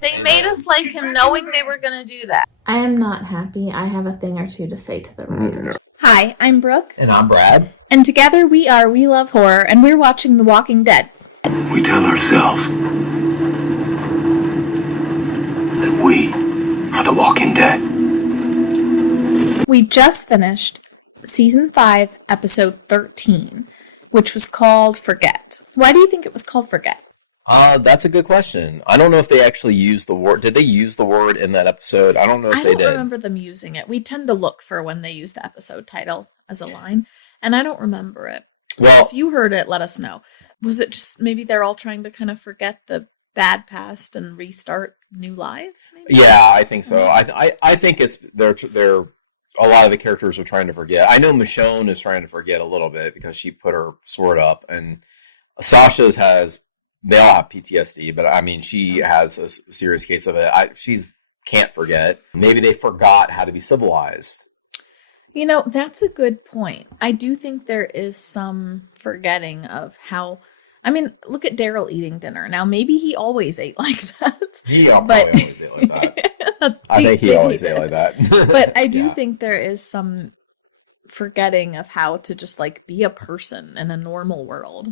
They made us like him knowing they were going to do that. I am not happy. I have a thing or two to say to the writers. Hi, I'm Brooke. And I'm Brad. And together we love horror, and we're watching The Walking Dead. We tell ourselves that we are the Walking Dead. We just finished Season 5, Episode 13, which was called Forget. Why do you think it was called Forget? That's a good question. I don't know if they actually used the word. Did they use the word in that episode? I don't know if they did. I don't remember them using it. We tend to look for when they use the episode title as a line, and I don't remember it. So if you heard it, let us know. Was it just maybe they're all trying to kind of forget the bad past and restart new lives? Maybe? Yeah, I think so. I think it's they're a lot of the characters are trying to forget. I know Michonne is trying to forget a little bit because she put her sword up, and Sasha's has. They all have PTSD, but I mean, she has a serious case of it. She's can't forget. Maybe they forgot how to be civilized. You know, that's a good point. I do think there is some forgetting of how. I mean, look at Daryl eating dinner. Now, maybe he always ate like that. He always ate like that. I think he always ate like that. But I do think there is some forgetting of how to just like be a person in a normal world.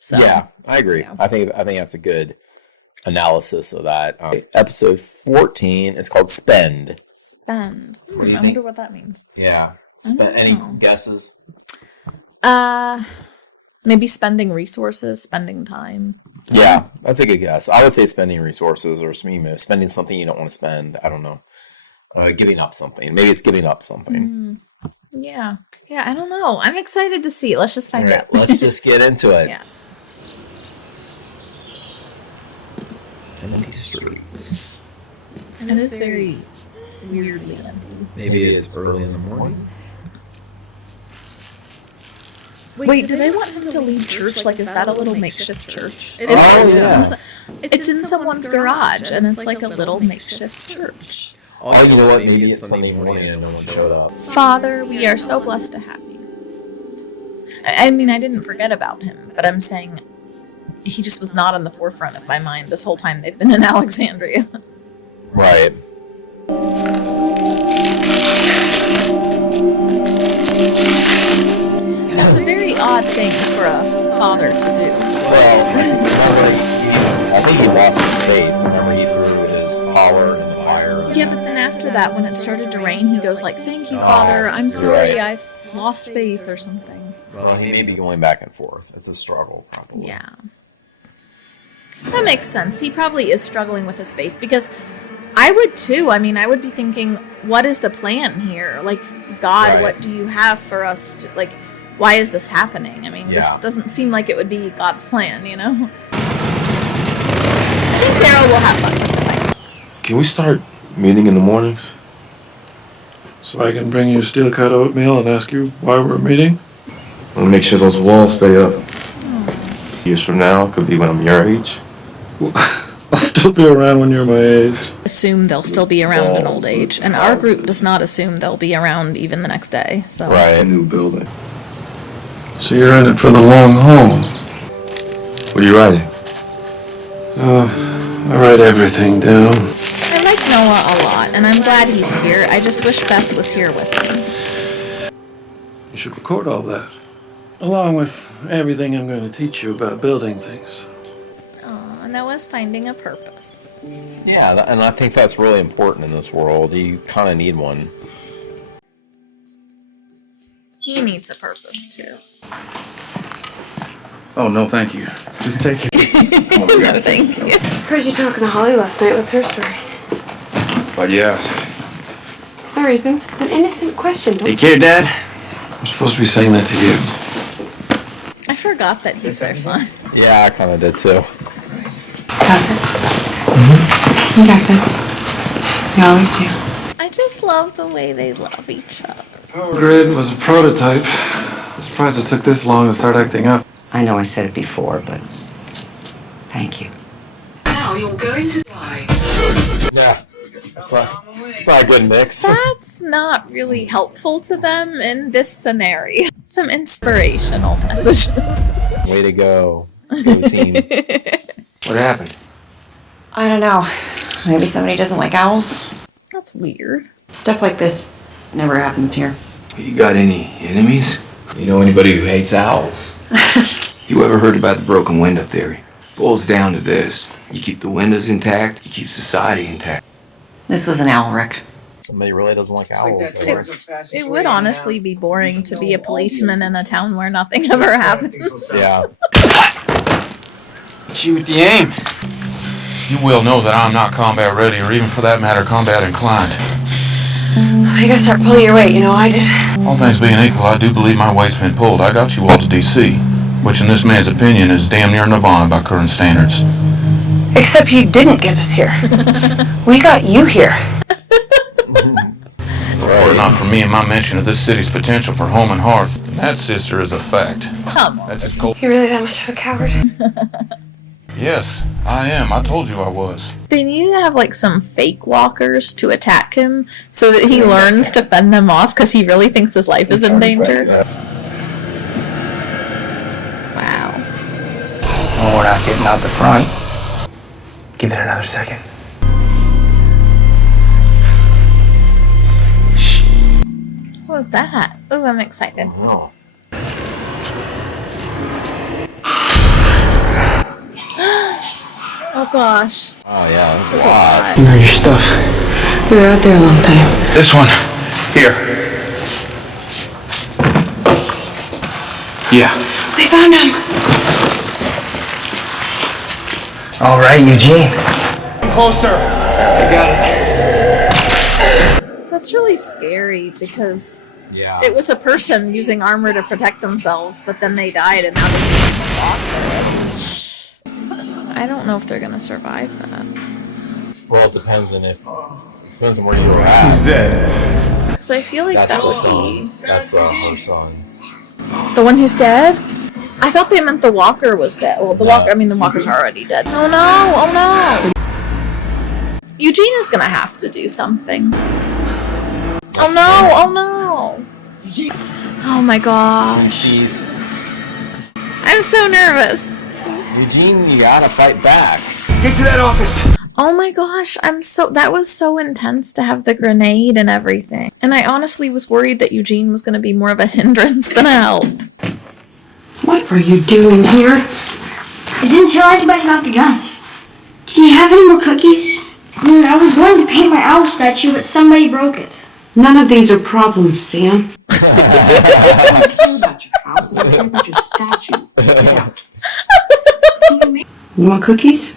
So, yeah, I agree. Yeah. I think that's a good analysis of that. Episode 14 is called Spend. Spend. I wonder what that means. Yeah. Any guesses? Maybe spending resources, spending time. Yeah, that's a good guess. I would say spending resources or spending something you don't want to spend. I don't know. Giving up something. Maybe it's giving up something. Yeah, I don't know. I'm excited to see. Let's just find out. Let's just get into it. Yeah. Empty streets. And it is very weirdly empty. Maybe it's early in the morning. Wait, do they want him to leave church? Like, is that a little makeshift church? It is. Yeah. It's in someone's garage, and it's like a little makeshift church. Oh, you know what? Maybe it's Sunday morning and no one showed up. Father, we are so blessed to have you. I mean, I didn't forget about him, but I'm saying he just was not on the forefront of my mind this whole time they've been in Alexandria. Right. It's a very odd thing for a father to do. Well, I think he lost his faith. Remember, he threw his collar in the fire. Yeah, but then after that, when it started to rain, he goes like, "Thank you, Father. I'm sorry, right. I've lost faith," or something. Well, he may be going back and forth. It's a struggle, probably. Yeah. That makes sense. He probably is struggling with his faith, because I would too. I mean, I would be thinking, what is the plan here? Like, God, Right. what do you have for us to, like, why is this happening? I mean, this doesn't seem like it would be God's plan, you know? I think Daryl will have fun with it. Can we start meeting in the mornings? So I can bring you steel-cut oatmeal and ask you why we're meeting? I want to make sure those walls stay up. Years from now, could be when I'm your age. I'll still be around when you're my age. Assume they'll still be around in old age, and our group does not assume they'll be around even the next day. So A new building. So you're in it for the long haul. What are you writing? I write everything down. I like Noah a lot, and I'm glad he's here. I just wish Beth was here with him. You should record all that, along with everything I'm going to teach you about building things. Aw, Noah's finding a purpose. Yeah, and I think that's really important in this world. You kind of need one. He needs a purpose, too. Oh, no, thank you. Just take it. No, thank you. Heard you talking to Holly last night. What's her story? Why'd you ask? No reason. It's an innocent question. Take care, Dad. I'm supposed to be saying that to you. I forgot that he's their son. Yeah, I kind of did too. How's it? You got this. You always do. I just love the way they love each other. Power Grid was a prototype. I'm surprised it took this long to start acting up. I know I said it before, but thank you. Now you're going to die. Yeah, it's not a good mix. That's not really helpful to them in this scenario. Some inspirational messages. Way to go. Go team. What happened? I don't know. Maybe somebody doesn't like owls. That's weird. Stuff like this never happens here. You got any enemies? You know anybody who hates owls? You ever heard about the broken window theory? Boils down to this. You keep the windows intact, you keep society intact. This was an owl wreck. Somebody really doesn't like owls. It would honestly be boring to be a policeman in a town where nothing ever happens. Yeah. Gee, with the aim. You will know that I'm not combat ready, or even for that matter, combat inclined. You gotta start pulling your weight, you know I did. All things being equal, I do believe my weight's been pulled. I got you all to DC, which in this man's opinion is damn near nirvana by current standards. Except you didn't get us here. We got you here. Were it not for me and my mention of this city's potential for home and hearth, and that, sister, is a fact. Come on. That's as cold. You're really that much of a coward? Yes, I am. I told you I was. They need to have like some fake walkers to attack him so that he learns to fend them off because he really thinks his life is in danger. Wow. Well, we're not getting out the front. Give it another second. What was that? Oh, I'm excited. Oh. Oh gosh. Oh yeah, that's There's a a lot. lot. You know your stuff. We were out there a long time. This one. Here. Yeah. We found him. All right, Eugene. Closer. I got it. That's really scary because Yeah. it was a person using armor to protect themselves, but then they died and now they can't walk. I don't know if they're gonna survive that. Well, it depends on where you were at. He's dead. Because I feel like That's that the would son. be That's her son. the one who's dead. I thought they meant the walker was dead. Well, the walker. I mean, the walker's already dead. Oh no! Oh no! Eugene is gonna have to do something. Oh no! Oh no! Oh my gosh! She's I'm so nervous. Eugene. You gotta fight back. Get to that office. Oh my gosh, that was so intense to have the grenade and everything. And I honestly was worried that Eugene was going to be more of a hindrance than a help. What were you doing here? I didn't tell anybody about the guns. Do you have any more cookies? I was going to paint my owl statue, but somebody broke it. None of these are problems, Sam. I don't care about your house, I don't care about your statue. Get out. You want cookies?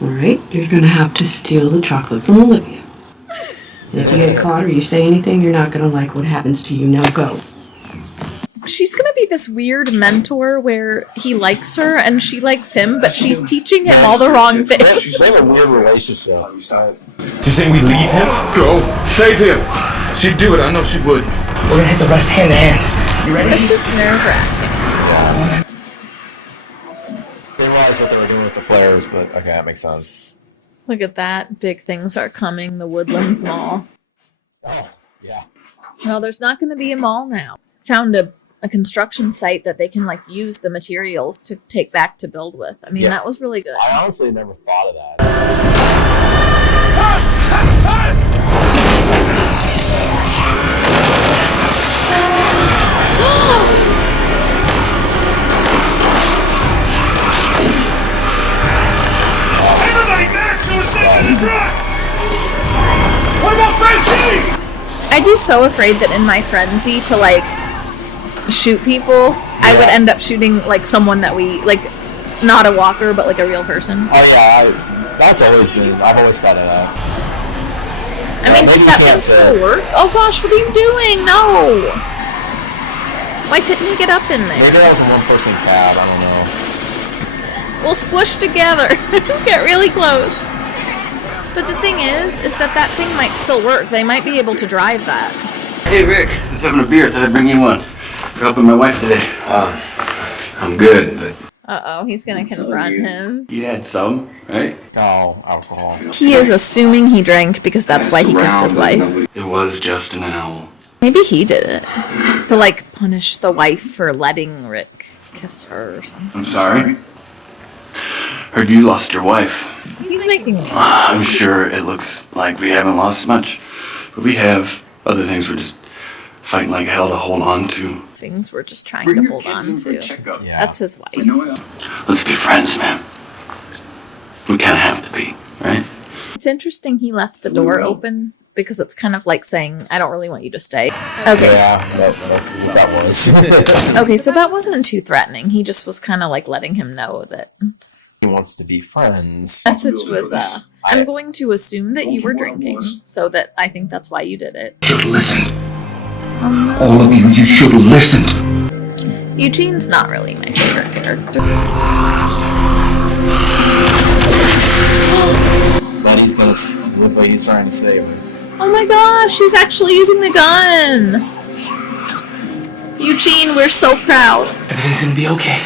All right, you're gonna have to steal the chocolate from Olivia. And if you get caught or you say anything, you're not gonna like what happens to you. Now go. She's going to be this weird mentor where he likes her and she likes him, but she's teaching him all the wrong things. They have a weird relationship. Do you think we leave him? Go. Save him. She'd do it. I know she would. We're gonna hit the rest hand to hand. You ready? This is nerve-wracking. They realized what they were doing with the flares, but okay, that makes sense. Look at that. Big things are coming. The Woodlands Mall. Oh, yeah. No, there's not going to be a mall now. Found a construction site that they can like use the materials to take back to build with. I mean, that was really good. I honestly never thought of that. What about Frenchie? I'd be so afraid that in my frenzy to like shoot people, I would end up shooting like someone that we like, not a walker, but like a real person. Oh yeah, that's always been. I've always thought of that. I mean, does that thing still work? Oh gosh, what are you doing? No. Why couldn't he get up in there? Maybe that was a one-person cab. I don't know. We'll squish together. Get really close. But the thing is that thing might still work. They might be able to drive that. Hey, Rick. Just having a beer. Thought I'd bring you one. We're helping my wife today. I'm good, but Uh-oh, he's gonna confront him. You had some, right? Oh, alcohol. He is assuming he drank because that's why he kissed his wife. It was just an owl. Maybe he did it. To like punish the wife for letting Rick kiss her or something. I'm sorry. Heard you lost your wife. He's making it. I'm sure it looks like we haven't lost much, but we have other things we're just fighting like hell to hold on to. Things we're just trying to hold on to. Yeah. That's his wife. Let's be friends, man. We kind of have to be, right? It's interesting he left the door open because it's kind of like saying, I don't really want you to stay. Okay. Yeah, that's what that was. Okay, so that wasn't too threatening. He just was kind of like letting him know that He wants to be friends. the message was, I'm going to assume that you were drinking, so that I think that's why you did it. Should have listened. All of you should have listened. Eugene's not really my favorite character. But he's gonna. Looks like he's trying to save him. Oh my gosh, she's actually using the gun! Eugene, we're so proud. Everything's gonna be okay.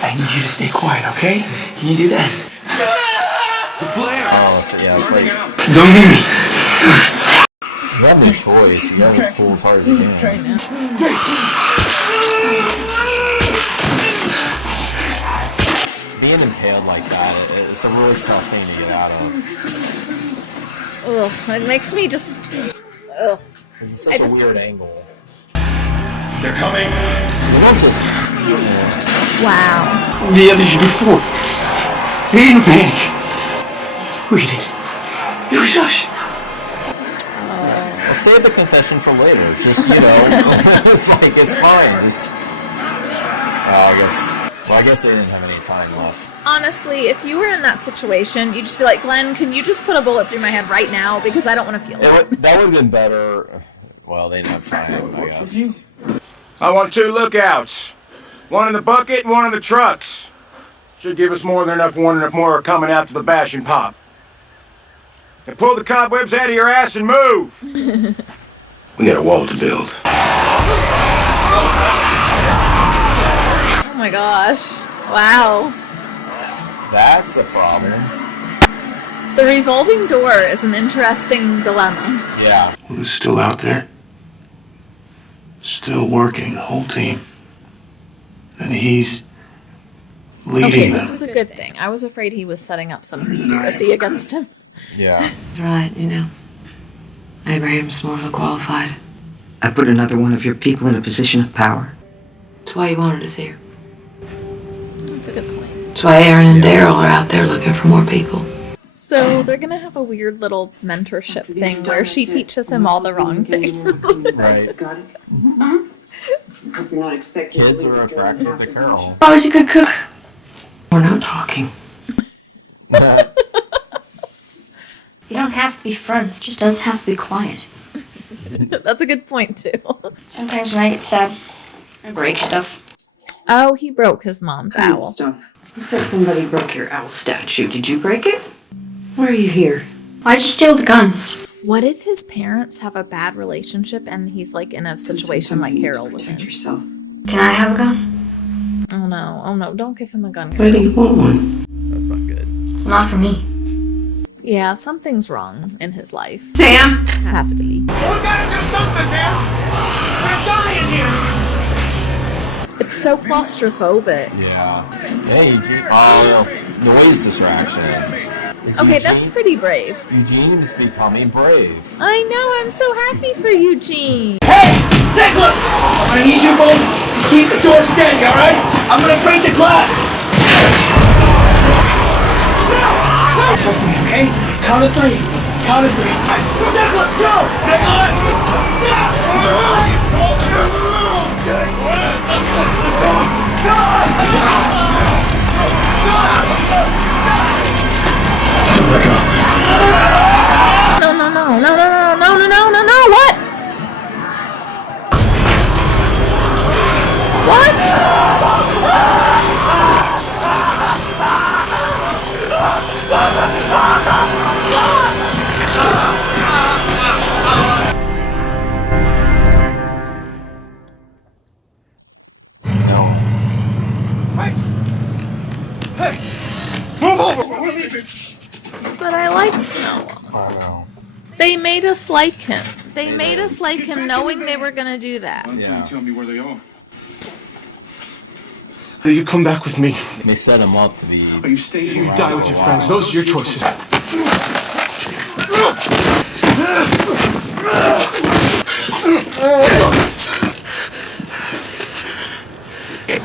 I need you to stay quiet, okay? Can you do that? Oh, so yeah, it's like, Don't hit me. you have no choice. You always pull as hard as you can. Right now. Being impaled like that, it's a really tough thing to get out of. Ugh, it makes me just... Ugh. It's such a weird angle. They're coming. You don't just... Wow. The others before. They didn't panic. We did. It was us. I'll save the confession for later. Just, you know, it's like, it's fine. Just... I guess they didn't have any time left. Honestly, if you were in that situation, you'd just be like, Glenn, can you just put a bullet through my head right now? Because I don't want to feel it. That would have been better. Well, they didn't have time, I guess. I want 2 lookouts. One in the bucket and one in the trucks. Should give us more than enough warning if more are coming after the bash and pop. Now pull the cobwebs out of your ass and move! We got a wall to build. Oh my gosh. Wow. That's a problem. The revolving door is an interesting dilemma. Yeah. Who's still out there? Still working, the whole team. And he's leading Okay, them. this is a good thing. I was afraid he was setting up some conspiracy against him. Yeah. That's right, you know. Abraham's more than qualified. I put another one of your people in a position of power. That's why you wanted us here. That's a good point. That's why Aaron and Daryl are out there looking for more people. So they're gonna have a weird little mentorship thing where she teaches him all the wrong things. Right. Got it? Hope you're not expecting Kids are attracted to Carol. I was a good cook. We're not talking. You don't have to be friends. It just doesn't have to be quiet. That's a good point too. Sometimes when I get sad, I break stuff. Oh, he broke his mom's owl. You said somebody broke your owl statue. Did you break it? Why are you here? I just steal the guns. What if his parents have a bad relationship and he's like in a situation like Carol was in? Can I have a gun? Oh no, don't give him a gun. Why do you want one? That's not good. It's not for me. Yeah, something's wrong in his life. Sam! Has to be. We gotta do something, man! We're dying here! It's so claustrophobic. Yeah. Hey, Eugene. Oh, noise distraction. Okay, that's pretty brave. Eugene's becoming brave. I know, I'm so happy for Eugene. Hey! Nicholas! I'm gonna need you both to keep the door steady, alright? I'm gonna break the glass! Trust me, okay? Count of 3. Count of 3. Nicholas, go! Nicholas! No, what? What? Hey! Move over! But I liked Noah. I know. They made us like him. They made us like him knowing they were gonna do that. Yeah. Tell me where they are. You come back with me. They set him up to be. Or you stay here, you die with your friends. Those are your choices.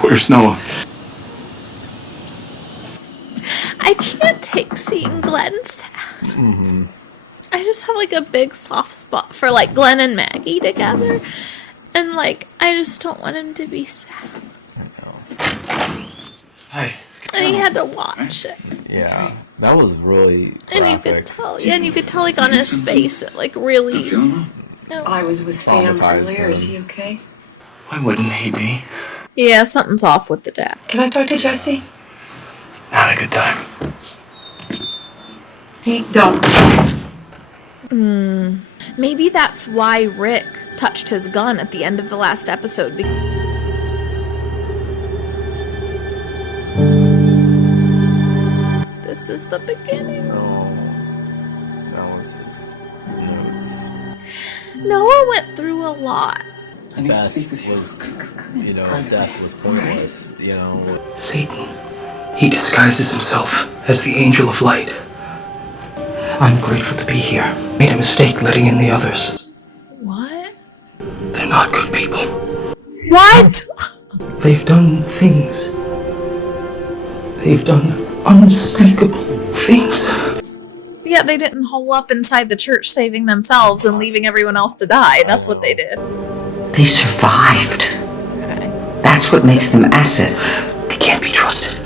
Where's Noah? I can't take seeing Glenn sad. Mm-hmm. I just have like a big soft spot for like Glenn and Maggie together. And like, I just don't want him to be sad. Hey. And he had to watch it. Yeah, that was really graphic. And you could tell, yeah, and you could tell like on his face, it like really. I was with Sam earlier. Is he okay? Why wouldn't he be? Yeah, something's off with the dad. Can I talk to Jesse? Not a good time. Pete, don't. Maybe that's why Rick touched his gun at the end of the last episode. This is the beginning. Oh, that was his notes. Noah went through a lot. Beth was, death was pointless, Satan, he disguises himself as the angel of light. I'm grateful to be here. Made a mistake letting in the others. What? They're not good people. What? They've done things. They've done unspeakable things. Yeah, they didn't hole up inside the church saving themselves and leaving everyone else to die. That's what they did. They survived. That's what makes them assets. They can't be trusted.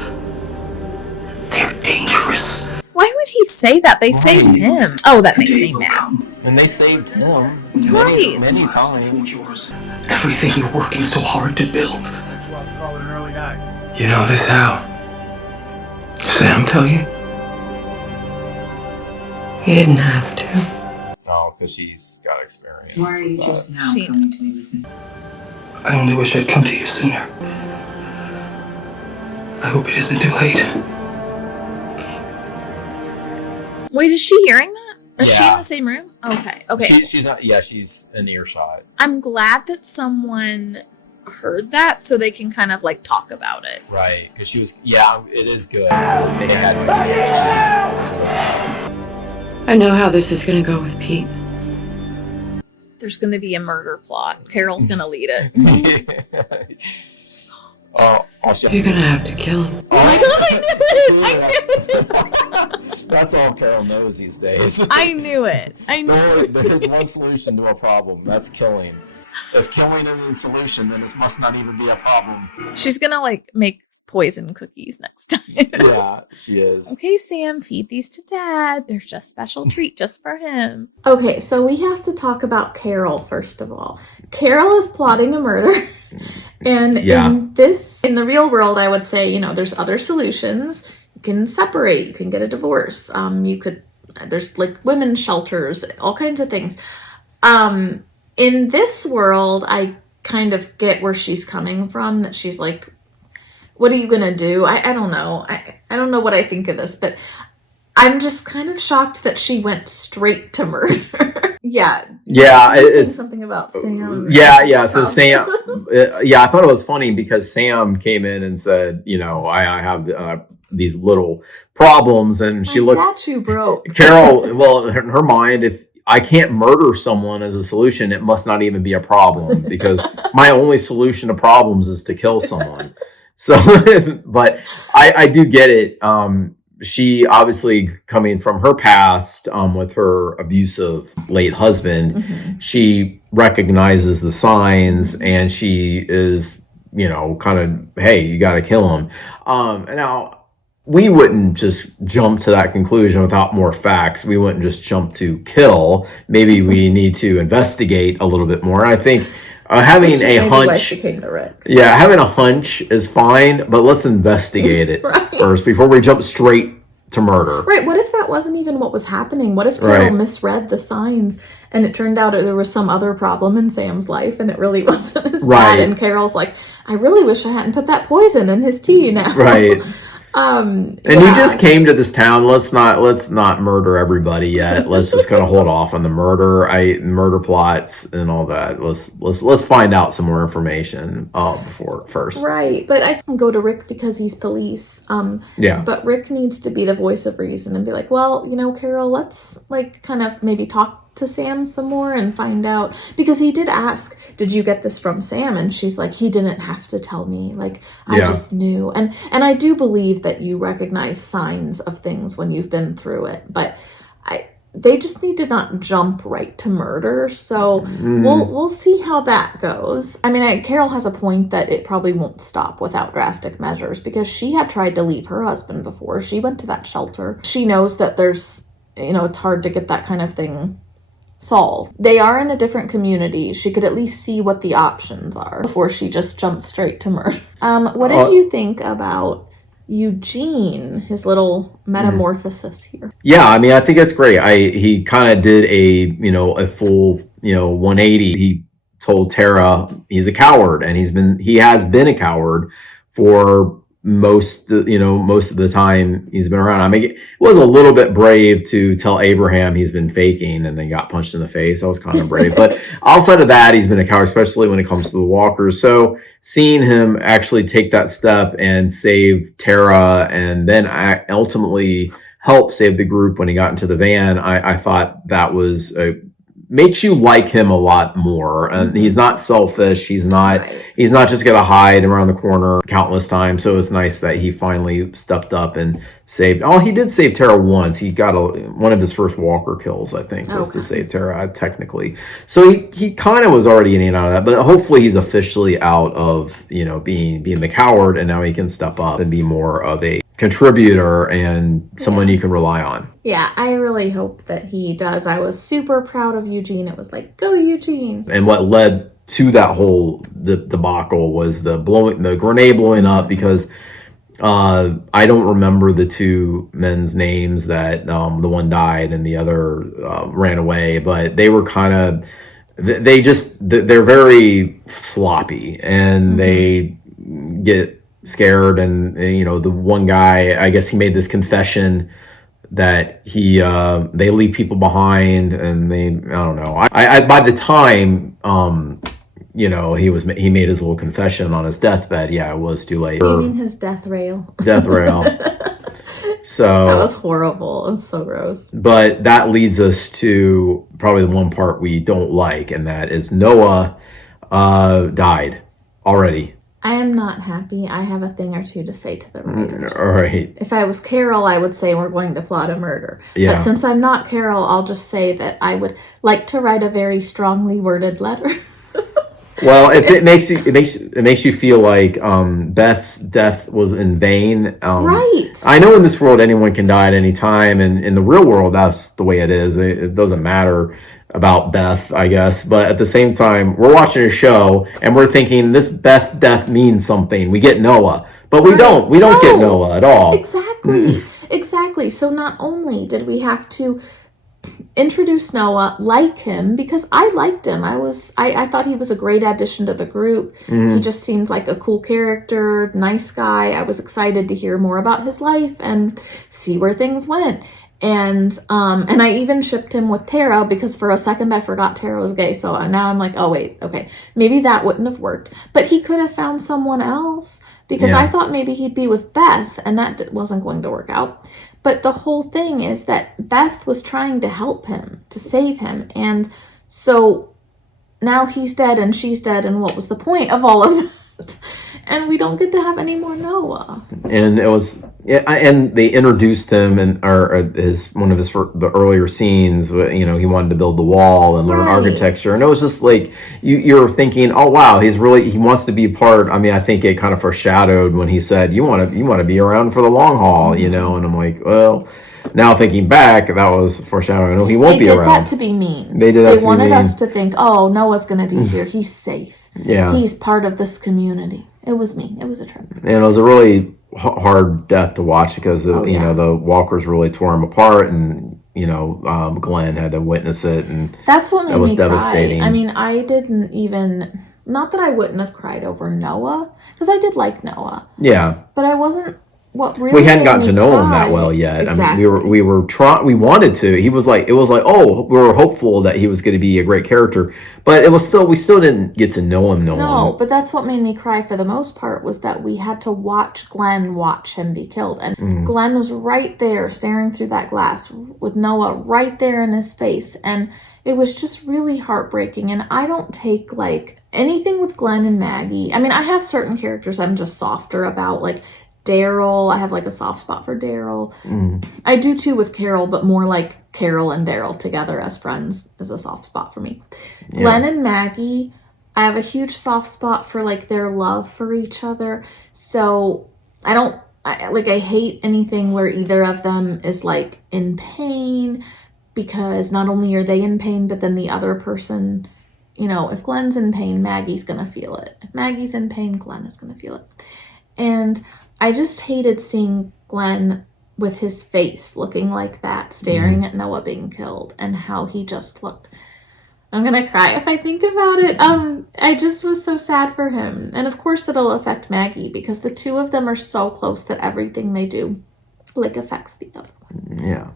They're dangerous. Why would he say that? They saved him. Oh, that makes me mad. And they saved him Right. many times. Everything you're working so hard to build. Call it an early night. You know this how? Sam tell you? He didn't have to. Oh, because she's got experience. Why are you with just that. now coming to me? I only wish I'd come to you sooner. I hope it isn't too late. Wait, is she hearing that? Is she in Yeah. the same room? Okay. Okay. She's not. Yeah, she's an earshot. I'm glad that someone heard that so they can kind of like talk about it. Right, because she was. Yeah, it is good. They had I know how this is going to go with Pete. There's going to be a murder plot. Carol's going to lead it. You're going to have to kill him. Oh my god, I knew it! That's all Carol knows these days. I knew it. There's one solution to a problem. That's killing. If killing isn't the solution, then it must not even be a problem. She's going to like make poison cookies next time. Yeah, she is. Okay, Sam, feed these to Dad. There's just special treat just for him. Okay, so we have to talk about Carol first of all. Carol is plotting a murder. And in the real world, I would say, there's other solutions. You can separate, you can get a divorce. There's like women's shelters, all kinds of things. In this world, I kind of get where she's coming from, that she's like, what are you going to do? I don't know. I don't know what I think of this, but I'm just kind of shocked that she went straight to murder. Yeah. Yeah. You were saying something about Sam. Yeah. So Sam, I thought it was funny because Sam came in and said, I have these little problems, and she looked. Statue broke. Carol, well, in her mind, if I can't murder someone as a solution, it must not even be a problem, because my only solution to problems is to kill someone. So, but I do get it. She obviously, coming from her past with her abusive late husband, she recognizes the signs, and she is, kind of, hey, you got to kill him. Now, we wouldn't just jump to that conclusion without more facts. We wouldn't just jump to kill. Maybe we need to investigate a little bit more. I think having a hunch, having a hunch is fine, but let's investigate it first before we jump straight to murder. Right. What if that wasn't even what was happening? What if Carol misread the signs and it turned out there was some other problem in Sam's life and it really wasn't as bad? And Carol's like, I really wish I hadn't put that poison in his tea now. Right. And you just came to this town. Let's not murder everybody yet. Let's just kind of hold off on the murder plots and all that. Let's find out some more information before first. Right, but I can go to Rick because he's police. Yeah. But Rick needs to be the voice of reason and be like, well, Carol, let's kind of maybe talk to Sam some more and find out, because he did ask, did you get this from Sam? And she's like, he didn't have to tell me, I just knew. And I do believe that you recognize signs of things when you've been through it, but they just need to not jump right to murder. So we'll see how that goes. I mean, Carol has a point that it probably won't stop without drastic measures, because she had tried to leave her husband before. She went to that shelter. She knows that there's, it's hard to get that kind of thing solved. They are in a different community. She could at least see what the options are before she just jumps straight to murder. What did you think about Eugene, his little metamorphosis here? Yeah, I mean, I think it's great. He kind of did a full 180. He told Tara he's a coward, and he has been a coward for most of the time he's been around. I mean, it was a little bit brave to tell Abraham he's been faking and then got punched in the face. That was kind of brave. But outside of that, he's been a coward, especially when it comes to the walkers. So seeing him actually take that step and save Tara, and then ultimately help save the group when he got into the van, I thought that was makes you like him a lot more. And he's not selfish. He's not just gonna hide around the corner countless times. So it's nice that he finally stepped up and saved. Oh, he did save Tara once. He got one of his first walker kills, I think, was to save Tara, technically. So he kind of was already in and out of that, but hopefully he's officially out of being the coward, and now he can step up and be more of a contributor and someone you can rely on. Yeah, I really hope that he does. I was super proud of Eugene. It was like, go Eugene. And what led to that whole debacle was the grenade blowing up, because I don't remember the two men's names that the one died and the other ran away, but they were kind of they're very sloppy, and they get scared, and the one guy, I guess he made this confession that they leave people behind, and I don't know. I by the time he made his little confession on his deathbed, it was too late. You mean his death rail? Death rail. So that was horrible. It was so gross. But that leads us to probably the one part we don't like, and that is Noah died already. I am not happy. I have a thing or two to say to the writers. All right. If I was Carol, I would say we're going to plot a murder. Yeah. But since I'm not Carol, I'll just say that I would like to write a very strongly worded letter. Well, if it makes you feel like Beth's death was in vain. Right. I know in this world anyone can die at any time, and in the real world that's the way it is. It doesn't matter about Beth, I guess, but at the same time, we're watching a show and we're thinking this Beth death means something. We get Noah, but we don't get Noah at all. Exactly. So not only did we have to introduce Noah, like him, because I liked him. I thought he was a great addition to the group. He just seemed like a cool character, nice guy. I was excited to hear more about his life and see where things went. And I even shipped him with Tara, because for a second I forgot Tara was gay. So now I'm like, oh wait, okay, maybe that wouldn't have worked. But he could have found someone else, because I thought maybe he'd be with Beth, and that wasn't going to work out. But the whole thing is that Beth was trying to help him, to save him. And so now he's dead and she's dead, and what was the point of all of that? And we don't get to have any more Noah. And it was, and they introduced him in one of the earlier scenes. He wanted to build the wall and learn architecture, and it was just like you're thinking, oh wow, he wants to be a part. I mean, I think it kind of foreshadowed when he said, you want to be around for the long haul, And I'm like, well. Now thinking back, that was foreshadowing. No, he won't be around. They did that to be mean. They wanted us to think, oh, Noah's going to be here. He's safe. Yeah. He's part of this community. It was mean. It was a trick. And it was a really hard death to watch, because the walkers really tore him apart, and Glenn had to witness it, and that's what made me devastating. Cry. I mean, I didn't even, not that I wouldn't have cried over Noah, because I did like Noah. Yeah. But I wasn't what really we hadn't made gotten me to know him that cry- well yet. Exactly. I mean, we were trying. We wanted to. It was like, oh, we were hopeful that he was going to be a great character, but we still didn't get to know him. No, but that's what made me cry for the most part, was that we had to watch Glenn watch him be killed, and Glenn was right there staring through that glass with Noah right there in his face, and it was just really heartbreaking. And I don't take like anything with Glenn and Maggie. I mean, I have certain characters I'm just softer about, like Daryl. I have like a soft spot for Daryl. I do too with Carol, but more like Carol and Daryl together as friends is a soft spot for me. Yeah. Glenn and Maggie, I have a huge soft spot for like their love for each other. So I hate anything where either of them is like in pain, because not only are they in pain, but then the other person, you know, if Glenn's in pain, Maggie's gonna feel it. If Maggie's in pain, Glenn is gonna feel it. And I just hated seeing Glenn with his face looking like that, staring at Noah being killed, and how he just looked. I'm gonna cry if I think about it. I just was so sad for him. And of course it'll affect Maggie, because the two of them are so close that everything they do like affects the other one. Yeah,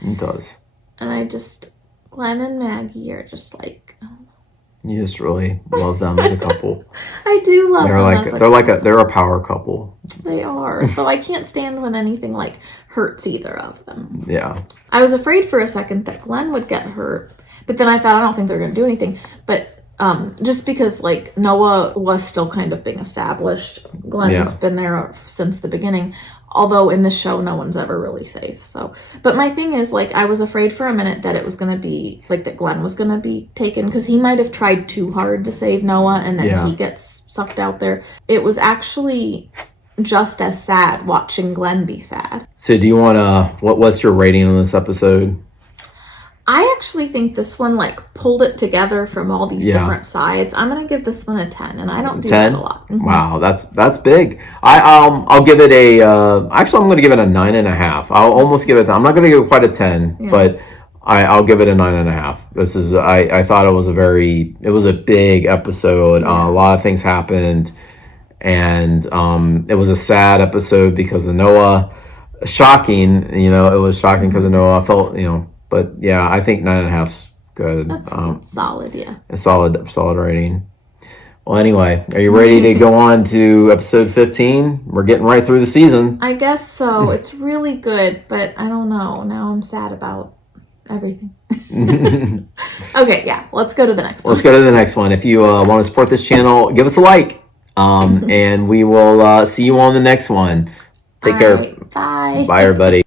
it does. And Glenn and Maggie are just like, you just really love them as a couple. I do love them. They're a power couple. They are. So I can't stand when anything like hurts either of them. Yeah. I was afraid for a second that Glenn would get hurt, but then I thought, I don't think they're going to do anything. But just because like Noah was still kind of being established, Glenn's been there since the beginning. Although in the show, no one's ever really safe. So, but my thing is, like, I was afraid for a minute that it was going to be, like, that Glenn was going to be taken, because he might have tried too hard to save Noah, and then he gets sucked out there. It was actually just as sad watching Glenn be sad. So do you want to, what's your rating on this episode? I actually think this one like pulled it together from all these different sides. I'm gonna give this one a 10, and I don't do 10? That a lot. Wow, that's big. I'll give it a actually I'm gonna give it a 9.5. I'll almost give it. I'm not gonna give it quite a 10, but I'll give it a 9.5. This is I thought it was a big episode. A lot of things happened, and it was a sad episode because of Noah. Shocking, it was shocking because of Noah. I felt, But yeah, I think 9.5's good. That's solid, yeah. A solid rating. Well, anyway, are you ready to go on to episode 15? We're getting right through the season. I guess so. It's really good, but I don't know. Now I'm sad about everything. Okay, yeah. Let's go to the next one. Let's go to the next one. If you want to support this channel, give us a like. And we will see you on the next one. Take care. Right, bye. Bye, everybody.